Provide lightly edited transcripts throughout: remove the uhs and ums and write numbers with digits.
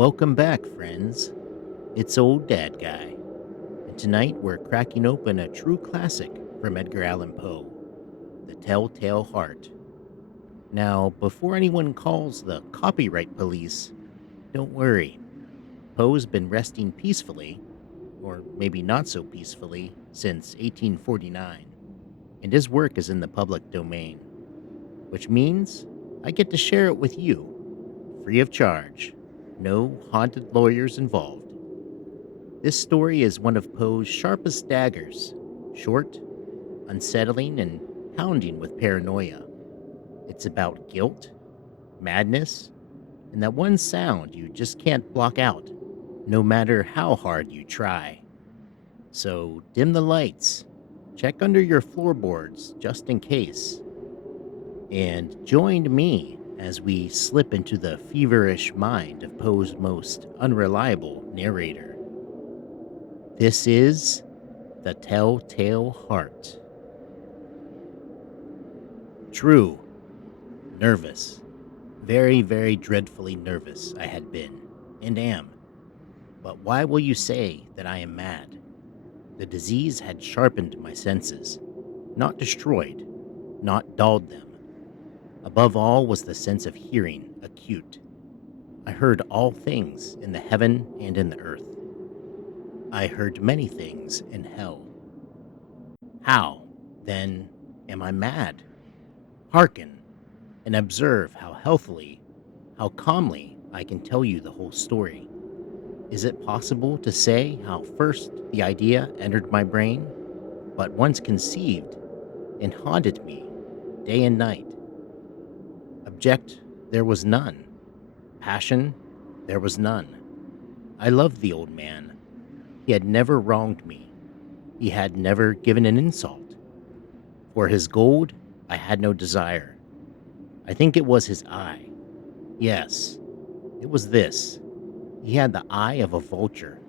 Welcome back, friends. It's Old Dad Guy, and tonight we're cracking open a true classic from Edgar Allan Poe, The Telltale Heart. Now, before anyone calls the copyright police, don't worry. Poe's been resting peacefully, or maybe not so peacefully, since 1849, and his work is in the public domain, which means I get to share it with you, free of charge. No haunted lawyers involved. This story is one of Poe's sharpest daggers, short, unsettling, and pounding with paranoia. It's about guilt, madness, and that one sound you just can't block out, no matter how hard you try. So dim the lights, check under your floorboards just in case, and join me as we slip into the feverish mind of Poe's most unreliable narrator. This is The Telltale Heart. True. Nervous. Very, very dreadfully nervous I had been, and am. But why will you say that I am mad? The disease had sharpened my senses, not destroyed, not dulled them. Above all was the sense of hearing acute. I heard all things in the heaven and in the earth. I heard many things in hell. How, then, am I mad? Hearken, and observe how healthily, how calmly I can tell you the whole story. Is it possible to say how first the idea entered my brain, but once conceived, and haunted me day and night? Object, there was none. Passion, there was none. I loved the old man. He had never wronged me. He had never given an insult. For his gold, I had no desire. I think it was his eye. Yes, it was this. He had the eye of a vulture,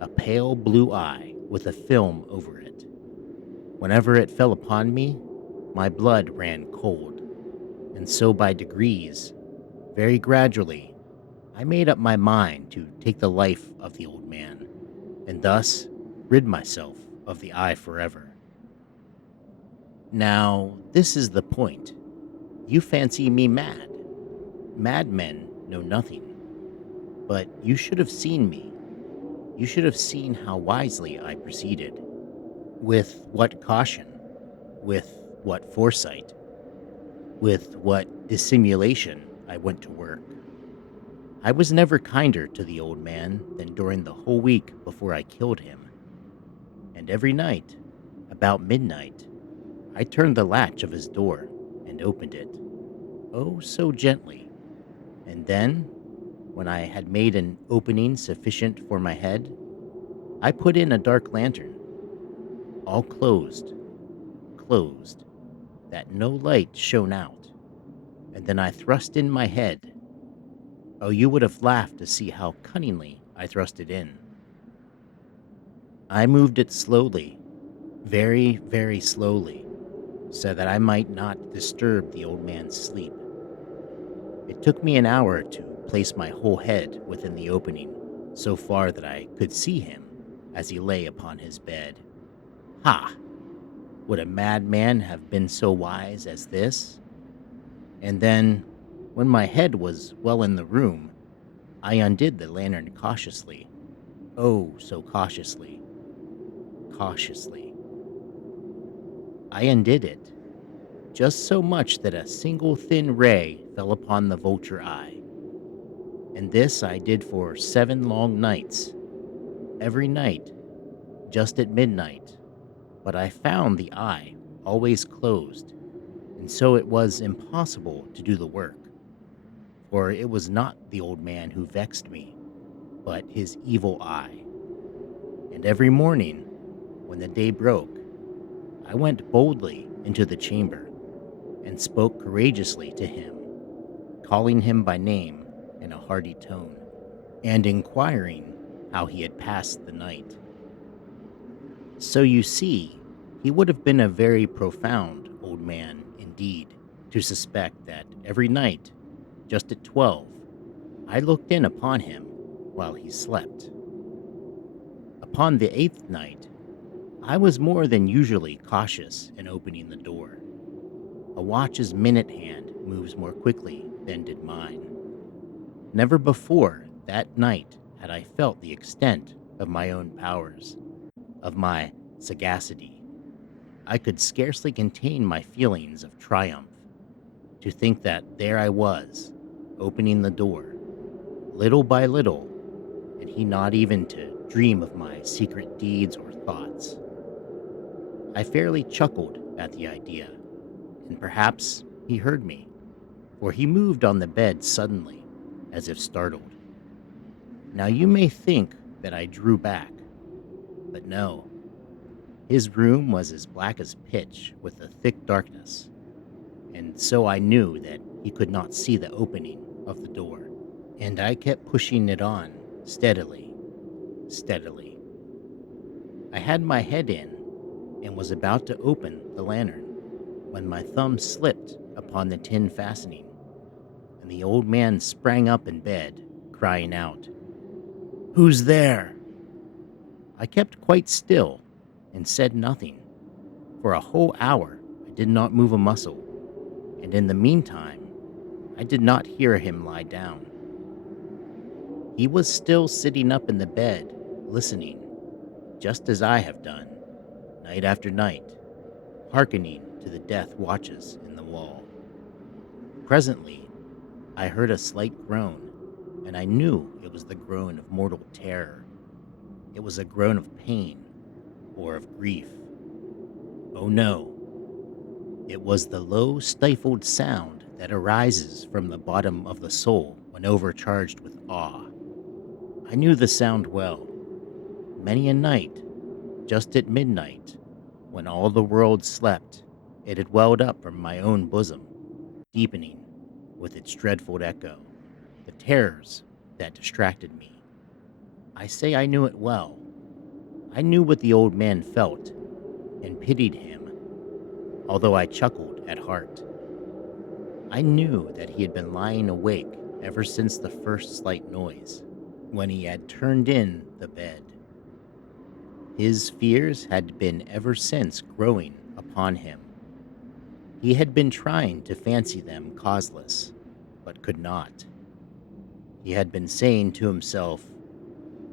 a pale blue eye with a film over it. Whenever it fell upon me, my blood ran cold. And so by degrees, very gradually, I made up my mind to take the life of the old man, and thus rid myself of the eye forever. Now, this is the point. You fancy me mad. Madmen know nothing. But you should have seen me. You should have seen how wisely I proceeded. With what caution. With what foresight. With what dissimulation I went to work. I was never kinder to the old man than during the whole week before I killed him. And every night, about midnight, I turned the latch of his door and opened it. Oh, so gently. And then, when I had made an opening sufficient for my head, I put in a dark lantern, all closed, that no light shone out, and then I thrust in my head. Oh, you would have laughed to see how cunningly I thrust it in. I moved it slowly, very, very slowly, so that I might not disturb the old man's sleep. It took me an hour to place my whole head within the opening, so far that I could see him as he lay upon his bed. Ha! Would a madman have been so wise as this? And then, when my head was well in the room, I undid the lantern cautiously. Oh, so cautiously. Cautiously. I undid it, just so much that a single thin ray fell upon the vulture eye. And this I did for 7 long nights. Every night, just at midnight. But I found the eye always closed, and so it was impossible to do the work. For it was not the old man who vexed me, but his evil eye. And every morning, when the day broke, I went boldly into the chamber and spoke courageously to him, calling him by name in a hearty tone, and inquiring how he had passed the night. So you see, he would have been a very profound old man indeed to suspect that every night, just at 12, I looked in upon him while he slept. Upon the 8th night, I was more than usually cautious in opening the door. A watch's minute hand moves more quickly than did mine. Never before that night had I felt the extent of my own powers, of my sagacity. I could scarcely contain my feelings of triumph. To think that there I was, opening the door, little by little, and he not even to dream of my secret deeds or thoughts. I fairly chuckled at the idea, and perhaps he heard me, for he moved on the bed suddenly, as if startled. Now you may think that I drew back, but no. His room was as black as pitch with a thick darkness, and so I knew that he could not see the opening of the door, and I kept pushing it on, steadily, steadily. I had my head in, and was about to open the lantern, when my thumb slipped upon the tin fastening, and the old man sprang up in bed, crying out, "Who's there?" I kept quite still, and said nothing. For a whole hour I did not move a muscle, and in the meantime I did not hear him lie down. He was still sitting up in the bed, listening, just as I have done, night after night, hearkening to the death watches in the wall. Presently, I heard a slight groan, and I knew it was the groan of mortal terror. It was a groan of pain, or of grief. Oh no, it was the low, stifled sound that arises from the bottom of the soul when overcharged with awe. I knew the sound well. Many a night, just at midnight, when all the world slept, it had welled up from my own bosom, deepening, with its dreadful echo, the terrors that distracted me. I say I knew it well. I knew what the old man felt, and pitied him, although I chuckled at heart. I knew that he had been lying awake ever since the first slight noise, when he had turned in the bed. His fears had been ever since growing upon him. He had been trying to fancy them causeless, but could not. He had been saying to himself,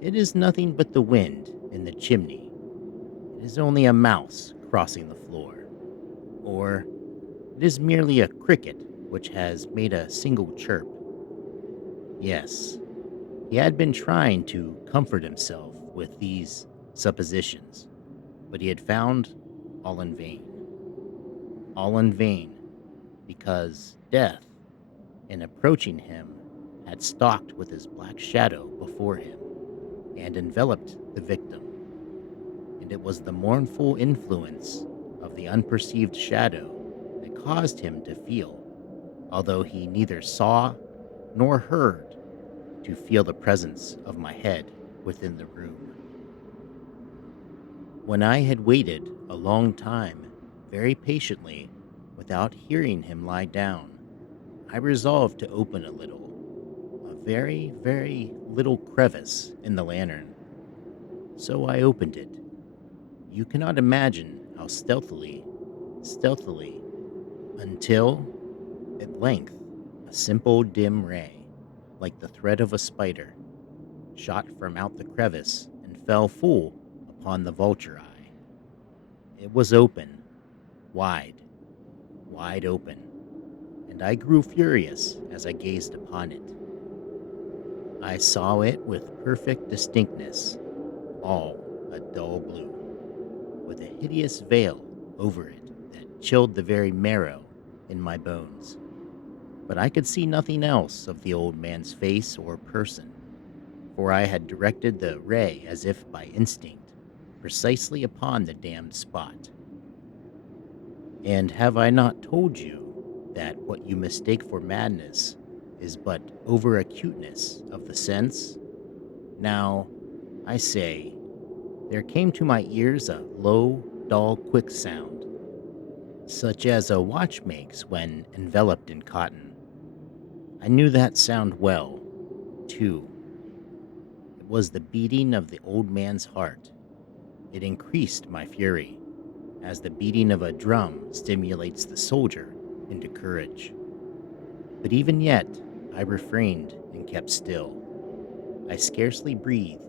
"It is nothing but the wind in the chimney. It is only a mouse crossing the floor." Or, "It is merely a cricket which has made a single chirp." Yes, he had been trying to comfort himself with these suppositions, but he had found all in vain. All in vain, because death, in approaching him, had stalked with his black shadow before him, and enveloped the victim, and it was the mournful influence of the unperceived shadow that caused him to feel, although he neither saw nor heard, to feel the presence of my head within the room. When I had waited a long time, very patiently, without hearing him lie down, I resolved to open a little, a very, very little crevice in the lantern. So I opened it. You cannot imagine how stealthily, until, at length, a simple dim ray, like the thread of a spider, shot from out the crevice and fell full upon the vulture eye. It was open, wide, wide open, and I grew furious as I gazed upon it. I saw it with perfect distinctness, all a dull blue, with a hideous veil over it that chilled the very marrow in my bones. But I could see nothing else of the old man's face or person, for I had directed the ray as if by instinct, precisely upon the damned spot. And have I not told you that what you mistake for madness is but over-acuteness of the sense? Now, I say, there came to my ears a low, dull, quick sound, such as a watch makes when enveloped in cotton. I knew that sound well, too. It was the beating of the old man's heart. It increased my fury, as the beating of a drum stimulates the soldier into courage. But even yet, I refrained and kept still. I scarcely breathed.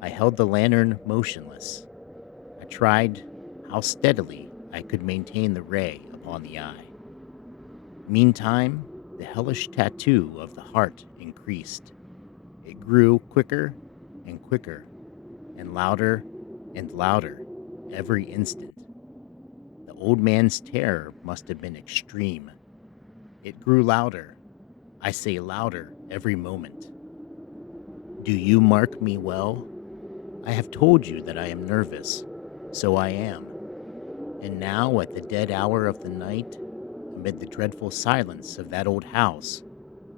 I held the lantern motionless. I tried how steadily I could maintain the ray upon the eye. Meantime, the hellish tattoo of the heart increased. It grew quicker and quicker, and louder every instant. The old man's terror must have been extreme. It grew louder, I say louder every moment. Do you mark me well? I have told you that I am nervous, so I am. And now, at the dead hour of the night, amid the dreadful silence of that old house,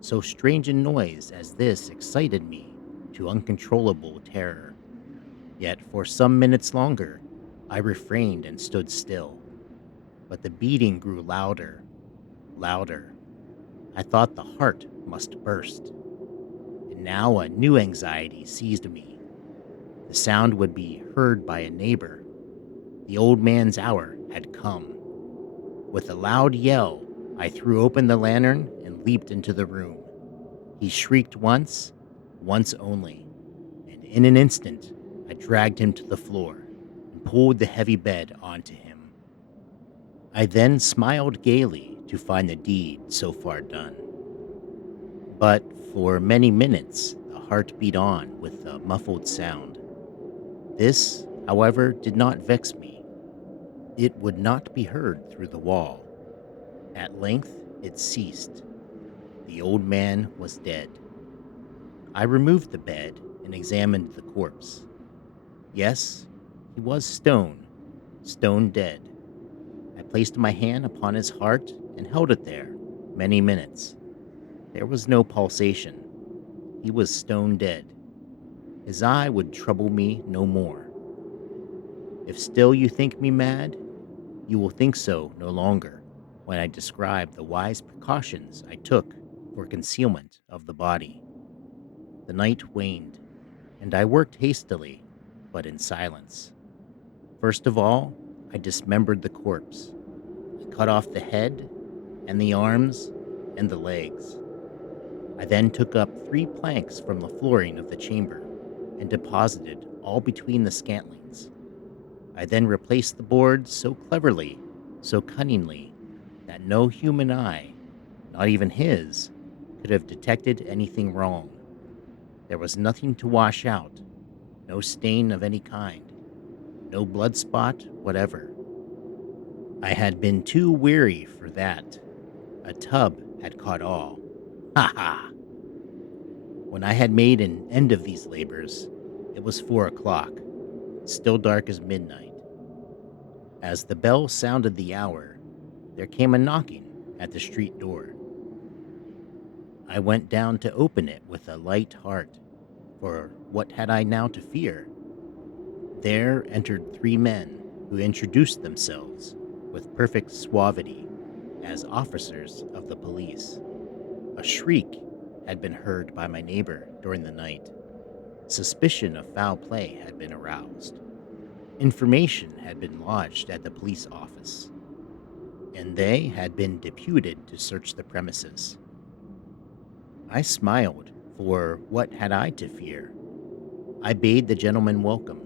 so strange a noise as this excited me to uncontrollable terror. Yet for some minutes longer, I refrained and stood still. But the beating grew louder, louder. I thought the heart must burst. And now a new anxiety seized me. The sound would be heard by a neighbor. The old man's hour had come. With a loud yell, I threw open the lantern and leaped into the room. He shrieked once only, and in an instant, I dragged him to the floor and pulled the heavy bed onto him. I then smiled gaily to find the deed so far done. But for many minutes, the heart beat on with a muffled sound. This, however, did not vex me. It would not be heard through the wall. At length, it ceased. The old man was dead. I removed the bed and examined the corpse. Yes, he was stone dead. I placed my hand upon his heart and held it there many minutes. There was no pulsation. He was stone dead. His eye would trouble me no more. If still you think me mad, you will think so no longer when I describe the wise precautions I took for concealment of the body. The night waned, and I worked hastily, but in silence. First of all, I dismembered the corpse. I cut off the head, and the arms, and the legs. I then took up 3 planks from the flooring of the chamber and deposited all between the scantlings. I then replaced the boards so cleverly, so cunningly, that no human eye, not even his, could have detected anything wrong. There was nothing to wash out, no stain of any kind, no blood spot whatever. I had been too weary for that. A tub had caught all. Ha ha! When I had made an end of these labors, it was 4 o'clock, still dark as midnight. As the bell sounded the hour, there came a knocking at the street door. I went down to open it with a light heart, for what had I now to fear? There entered 3 men who introduced themselves with perfect suavity as officers of the police. A shriek had been heard by my neighbor during the night. Suspicion of foul play had been aroused. Information had been lodged at the police office, and they had been deputed to search the premises. I smiled, for what had I to fear? I bade the gentleman welcome.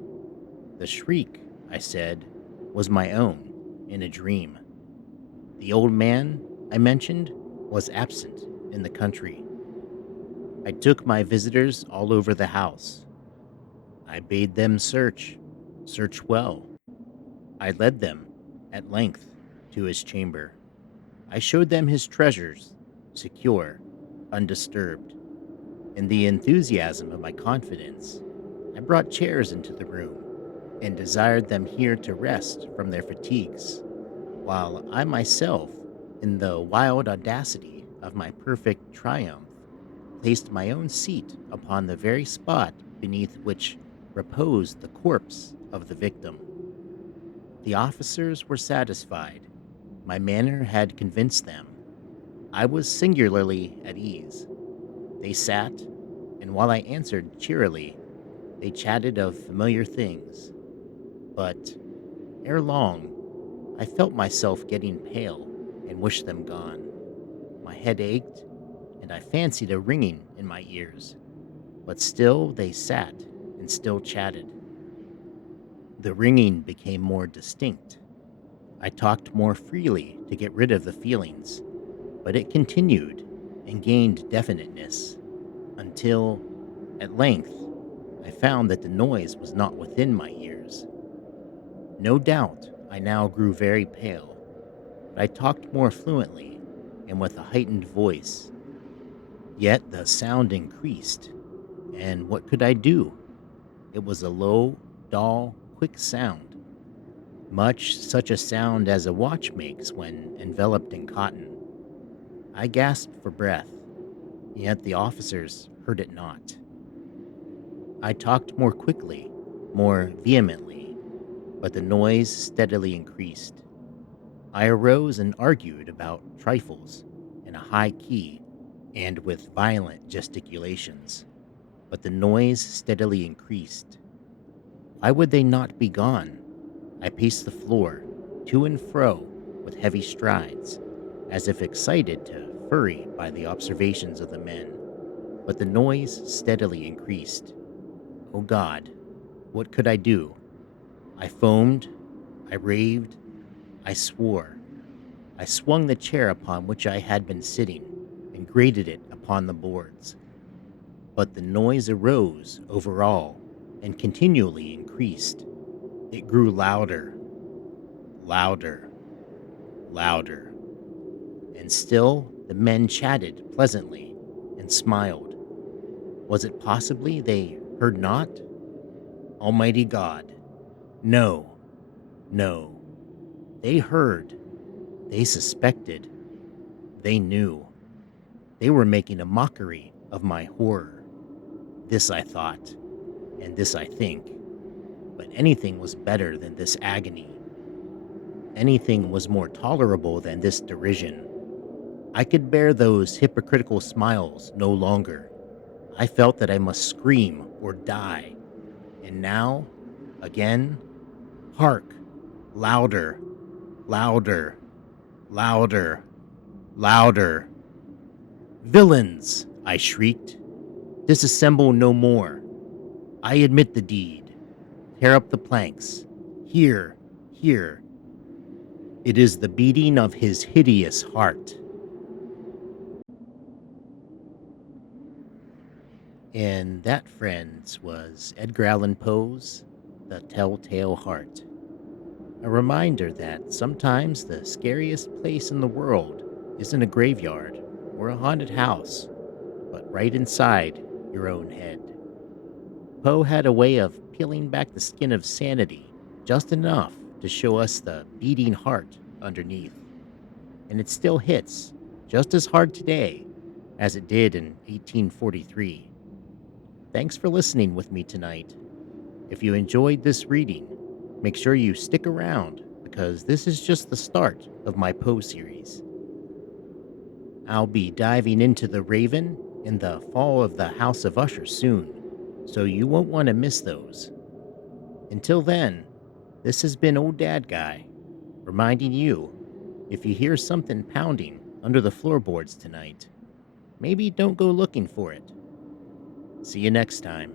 The shriek, I said, was my own, in a dream. The old man, I mentioned, was absent in the country. I took my visitors all over the house. I bade them search well. I led them, at length, to his chamber. I showed them his treasures, secure, undisturbed. In the enthusiasm of my confidence, I brought chairs into the room and desired them here to rest from their fatigues, while I myself, in the wild audacity of my perfect triumph, placed my own seat upon the very spot beneath which reposed the corpse of the victim. The officers were satisfied. My manner had convinced them. I was singularly at ease. They sat, and while I answered cheerily, they chatted of familiar things. But ere long, I felt myself getting pale and wished them gone. My head ached, and I fancied a ringing in my ears, but still they sat and still chatted. The ringing became more distinct. I talked more freely to get rid of the feelings, but it continued and gained definiteness until, at length, I found that the noise was not within my ears. No doubt I now grew very pale, but I talked more fluently and with a heightened voice. Yet the sound increased, and what could I do? It was a low, dull, quick sound, much such a sound as a watch makes when enveloped in cotton. I gasped for breath, yet the officers heard it not. I talked more quickly, more vehemently, but the noise steadily increased. I arose and argued about trifles in a high key and with violent gesticulations, but the noise steadily increased. Why would they not be gone? I paced the floor, to and fro, with heavy strides, as if excited to fury by the observations of the men, but the noise steadily increased. Oh God, what could I do? I foamed, I raved, I swore. I swung the chair upon which I had been sitting and grated it upon the boards. But the noise arose over all and continually increased. It grew louder, louder, louder. And still the men chatted pleasantly and smiled. Was it possibly they heard not? Almighty God. No, no. They heard. They suspected. They knew. They were making a mockery of my horror. This I thought, and this I think. But anything was better than this agony. Anything was more tolerable than this derision. I could bear those hypocritical smiles no longer. I felt that I must scream or die. And now, again, hark! Louder, louder, louder, louder. Villains! I shrieked. Disassemble no more. I admit the deed. Tear up the planks. Here, here. It is the beating of his hideous heart. And that, friends, was Edgar Allan Poe's The Telltale Heart. A reminder that sometimes the scariest place in the world isn't a graveyard or a haunted house, but right inside your own head. Poe had a way of peeling back the skin of sanity just enough to show us the beating heart underneath. And it still hits just as hard today as it did in 1843. Thanks for listening with me tonight. If you enjoyed this reading, make sure you stick around because this is just the start of my Poe series. I'll be diving into The Raven and the Fall of the House of Usher soon, so you won't want to miss those. Until then, this has been OldDadGuy, reminding you, if you hear something pounding under the floorboards tonight, maybe don't go looking for it. See you next time.